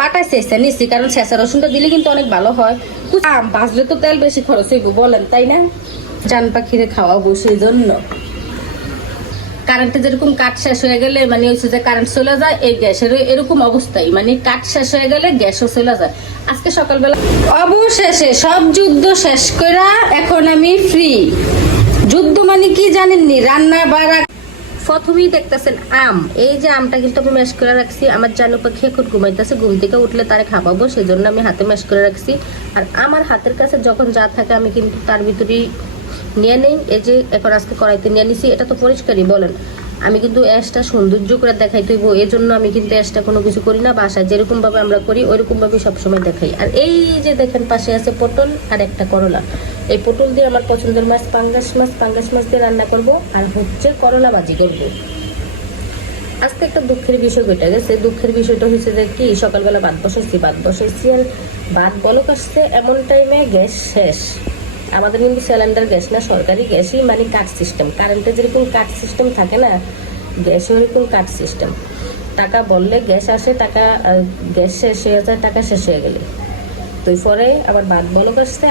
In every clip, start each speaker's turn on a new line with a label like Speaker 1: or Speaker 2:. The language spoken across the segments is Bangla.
Speaker 1: পাটায় চেঁচা নিচ্ছি কারণ চেঁচা রসুনটা দিলে কিন্তু অনেক ভালো হয়। আম, বাজলে তো তেল বেশি খরচ হইব, বলেন, তাই না? জান পাখিরে খাওয়াবো সেই জন্য কারেন্টে যেরকম কাঠ শেষ হয়ে গেলে মানে হচ্ছে যে কারেন্ট চলে যায়, এই গ্যাসের এরকম অবস্থাই। মানে কাঠ শেষ হয়ে গেলে গ্যাসও চলে যায়। আজকে সকালবেলা অবশেষে সব যুদ্ধ শেষ করা এখন আমি ফ্রি যুদ্ধ মানে কি জানেননি? রান্না, বাড়া প্রথমেই দেখতেছেন আম। এই যে আমটা কিন্তু আমি ম্যাশ করে রাখছি, আমার জানু পাখি এখন ঘুমাইতেছে, ঘুম থেকে উঠলে তারে খাওয়াবো সেই জন্য আমি হাতে ম্যাশ করে রাখছি। আর আমার হাতের কাছে যখন যা থাকে আমি কিন্তু তার ভিতরেই নিয়ে নেই। এই যে এখন আজকে কড়াইতে নিয়ে নিছি, এটা তো পরিষ্কারই বলেন। আমি কিন্তু অ্যাশটা সৌন্দর্য করে দেখাই তুইব এই জন্য আমি কিন্তু অ্যাশটা কোনো কিছু করি না, বাসায় যেরকমভাবে আমরা করি ওইরকম ভাবে সবসময় দেখাই। আর এই যে দেখেন, পাশে আছে পটল আর একটা করলা। এই পটল দিয়ে আমার পছন্দের মাছ পাঙ্গাস মাছ পাঙ্গাস মাছ দিয়ে রান্না করব, আর হচ্ছে করলা ভাজি করব। আজকে একটা দুঃখের বিষয় ঘটে গেছে। দুঃখের বিষয়টা হচ্ছে যে কি, সকালবেলা ভাত বসাইছি ভাত বসাইছি আর ভাত বলক আসছে, এমন টাইমে গ্যাস শেষ। আমাদের কিন্তু সিলিন্ডার গ্যাস না, সরকারি গ্যাসই মানে কাট সিস্টেম কারেন্টে যেরকম কাট সিস্টেম থাকে না গ্যাসও এরকম কাট সিস্টেম টাকা বললে গ্যাস আসে, টাকা গ্যাস শেষ হয়ে যায়, টাকা শেষ হয়ে গেলে। তো পরে আবার বাদ বলক আসতে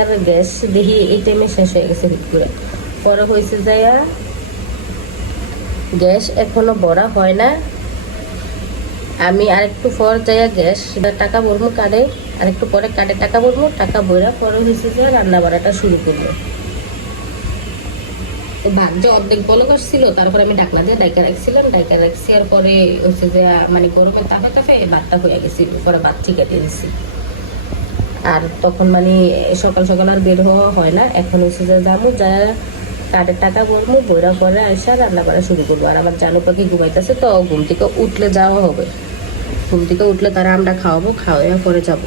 Speaker 1: আর গ্যাস দেখি এই টাইমে শেষ হয়ে গেছে হুট করে। পরে হয়েছে যাইয়া গ্যাস এখনও ভরা হয় না। আমি আরেকটু পর যাইয়া গ্যাস টাকা ভরবো কার্ডে, আরেকটু পরে কার্ডে টাকা ভরবো, টাকা ভরা পরে হয়েছে যে রান্না বাড়াটা শুরু করব। ভাগ্য অর্ধেক বলক আসছিল, তারপরে আমি ডাকনা দিয়ে ডাইকা রাখছিলাম ডাইকা রাখছি আর পরে হচ্ছে যে মানে গরমে তাপে তাপে ভাতটা হয়ে গেছে, পরে ভাত ঠিক দিয়ে দিছি। আর তখন মানে সকাল সকাল আর বের হওয়া হয় না, এখন হচ্ছে যে যাব যা কার্ডের টাকা ভরবো বইরা পরে আসা রান্না করা শুরু করব। আর আমার জানু পাখি ঘুমাইতেছে, তো ঘুম থেকে উঠলে যাওয়া হবে। ঘুম থেকে উঠলে তারা আমরা খাওয়াবো, খাওয়াইয়া পরে যাব।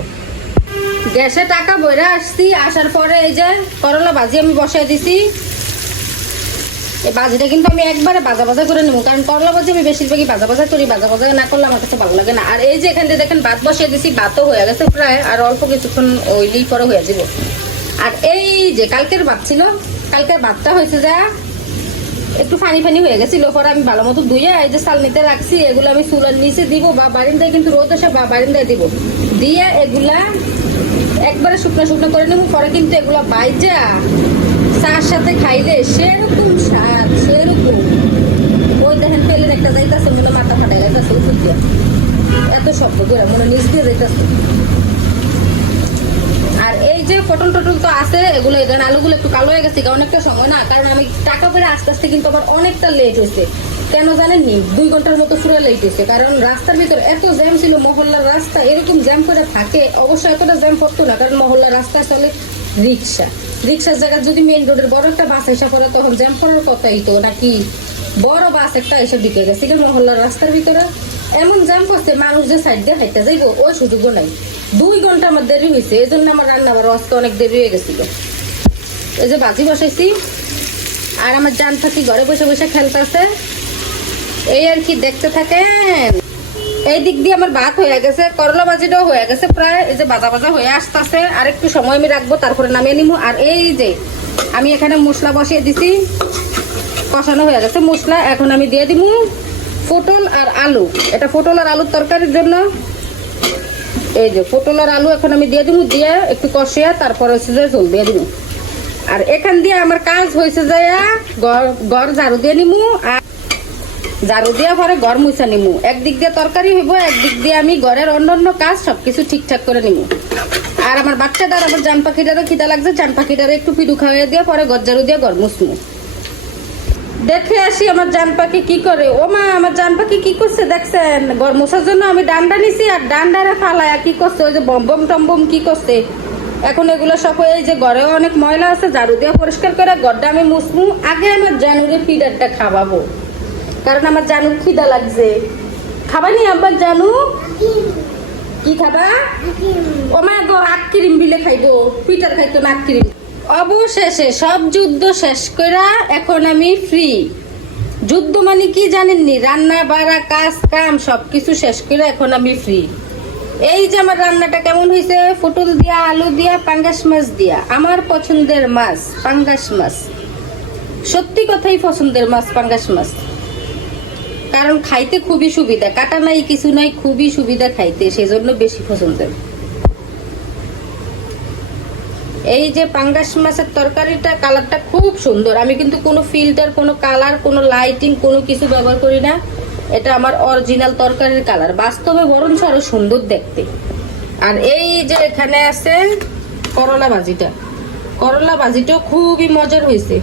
Speaker 1: গ্যাসে টাকা বইরা আসছি, আসার পরে এই যে করলা ভাজি আমি বসাই দিছি। এই বাজিটা কিন্তু আমি একবারে বাজা বাজা করে নেব, কারণ করলা ভাজি আমি বেশিরভাগই বাজা বাজা করি বাজা বাজা না করলে আমার কাছে ভালো লাগে না। আর এই যে এখান থেকে দেখেন ভাত বসিয়ে দিছি, ভাতও হয়ে গেছে প্রায়, আর অল্প কিছুক্ষণ ওইলি পরে হয়ে যাব। আর এই যে কালকের ভাত ছিল, কালকের ভাতটা হয়েছে যা একটু ফানি ফানি হয়ে গেছিল। পরে আমি ভালো মতো ধুয়ে এই যে চালনিতে রাখছি, এগুলো আমি চুলার নিচে দিব বা বারিন্দায় কিন্তু রোদ আসে, বা বারিন্দায় দিব। দিয়ে এগুলা একবারে শুকনো শুকনো করে নেব, পরে কিন্তু এগুলা বাইজা, চার সাথে খাইলে সেরকম স্বাদ, সেরকম। ওই দেখেন পেলের একটা যাইতাছে, মনে মাথা ফাটা যাইতাছে, ওষুধ দিয়ে। এত শব্দ করে, মনে নিচ দিয়ে যাইতাছে। পটল টটল তো আছে, এগুলো এখানে আলুগুলো একটু কালো হয়ে গেছে অনেকটা সময় না, কারণ আমি টাকা করে আস্তে আস্তে কিন্তু আবার অনেকটা লেট হয়েছে। কেন জানেননি? দুই ঘণ্টার মতো পুরো লেট হয়েছে, কারণ রাস্তার ভিতরে এত জ্যাম ছিল, মহল্লার রাস্তা এরকম জ্যাম করে থাকে, অবশ্য এতটা জ্যাম পড়তো না, কারণ মহল্লার রাস্তা চলে রিক্সা। রিক্সার জায়গায় যদি মেইন রোডের বড় একটা বাস এসে পড়ে, তখন জ্যাম পড়ার কথাই তো, নাকি বড় বাস একটা এসে ঢুকে গেছে মহল্লার রাস্তার ভিতরে এমন জ্যাম করছে, মানুষ যে সাইড দিয়ে হাইতে যাইবো, ওই সুযোগও নাই। দুই ঘণ্টা আমার দেরি হয়েছে এই জন্য আমার রান্না বাড়া আজকে অনেক দেরি হয়ে গেছিল। এই যে বাজি বসাইছি, আর আমার জান থাকি ঘরে বসে বসে খেলতেছে, এই আর কি দেখতে থাকেন। এই দিক দিয়ে আমার ভাত হয়ে গেছে, করলা ভাজিটাও হয়ে গেছে প্রায়, এই যে বাজা বাজা হয়ে আসতেছে, আর একটু সময় আমি রাখব, তারপরে নামিয়ে নিবো আর এই যে আমি এখানে মশলা বসিয়ে দিছি, কষানো হয়ে গেছে মশলা, এখন আমি দিয়ে দিব পটল আর আলু। এটা পটল আর আলুর তরকারির জন্য। এই যে পটল আর আলু এখন আমি দিয়ে দিব, দিয়ে একটু কষিয়া তারপর হচ্ছে যে ঝোল দিয়ে দিব। আর এখান দিয়ে আমার কাজ হয়েছে যে ঘর ঝাড়ু দিয়ে নিমু আর ঝাড়ু দিয়ে পরে ঘর মুছা নিমু। একদিক দিয়ে তরকারি হইব, একদিক দিয়ে আমি ঘরের অন্য অন্য কাজ সবকিছু ঠিকঠাক করে নিমু। আর আমার বাচ্চাটার আমার জান পাখিটারও খিদা লাগছে, জান পাখিটারে একটু পিডু খাওয়াই দিয়ে পরে ঝাড়ু দিয়ে ঘর মুছমু। দেখে আসি আমার জান পাখি কি করে। ও মা আমার জান পাখি কি করছে দেখছেন? ঘর মোছার জন্য আমি ডান্ডা নিছি আর ডান্ডারে ফালায় কি করছে? ওই যে বম বম টম বম কি করছে? এখন এগুলো সব এই যে ঘরেও অনেক ময়লা আছে ঝাড়ু দিয়ে পরিষ্কার করে ঘরটা আমি মুছমু। আগে আমার জানুরে ফিডারটা খাওয়াবো। কারণ আমার জানুর খিদা লাগছে। খাবানি আব্বার জানু? কি খাবা? ও মা গো আখ ক্রিম বিলে খাইবো। পিটার খাইতো না আখ ক্রিম। অবশেষে সব যুদ্ধ শেষ কইরা এখন আমি ফ্রি যুদ্ধ মানে কি জানেননি? রান্না, বাড়া, কাজ, কাম, সবকিছু শেষ করে এখন আমি ফ্রি এই যে আমার রান্নাটা কেমন হয়েছে পটল দিয়া, আলু দিয়া, পাঙ্গাস মাছ দিয়া। আমার পছন্দের মাছ, পাঙ্গাস মাছ। সত্যি কথাই পছন্দের মাছ, পাঙ্গাস মাছ। কারণ খাইতে খুবই সুবিধা। কাটা নাই, কিছু নাই, খুবই সুবিধা খাইতে, সেজন্য বেশি পছন্দের। এই যে পাঙ্গাস মাছের তরকারিটা কালারটা খুব সুন্দর। আমি কিন্তু কোনো ফিল্টার কোনো কালার কোনো লাইটিং কোনো কিছু ব্যবহার করি না। এটা আমার অরিজিনাল তরকারির কালার বাস্তবে বরঞ্চ আরও সুন্দর দেখতে। আর এই যে এখানে আছে করলা ভাজিটা। করলা ভাজিটাও খুবই মজার হয়েছে।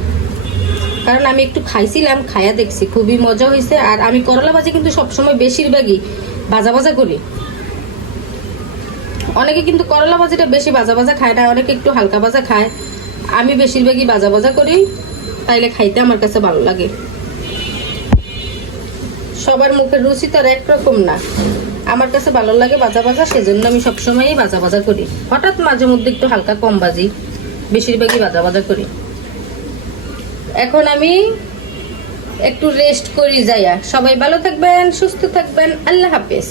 Speaker 1: কারণ আমি একটু খাইছিলাম, খায়া দেখছি, খুবই মজা হয়েছে। আর আমি করলা ভাজি কিন্তু সবসময় বেশিরভাগই ভাজা ভাজা করি। অনেকে কিন্তু করলা ভাজিটা বেশি ভাজা ভাজা খায় না, অনেকে একটু হালকা ভাজা খায়। আমি বেশিরভাগই ভাজা ভাজা করি, তাইলে খাইতে আমার কাছে ভালো লাগে। সবার মুখের রুচি তো আর একরকম না। আমার কাছে ভালো লাগে ভাজা ভাজা, সেজন্য আমি সবসময়ই ভাজা ভাজা করি। হঠাৎ মাঝে মধ্যে একটু হালকা কম ভাজি, বেশিরভাগই ভাজা ভাজা করি। এখন আমি একটু রেস্ট করি যাইয়া। সবাই ভালো থাকবেন, সুস্থ থাকবেন, আল্লাহ হাফেজ।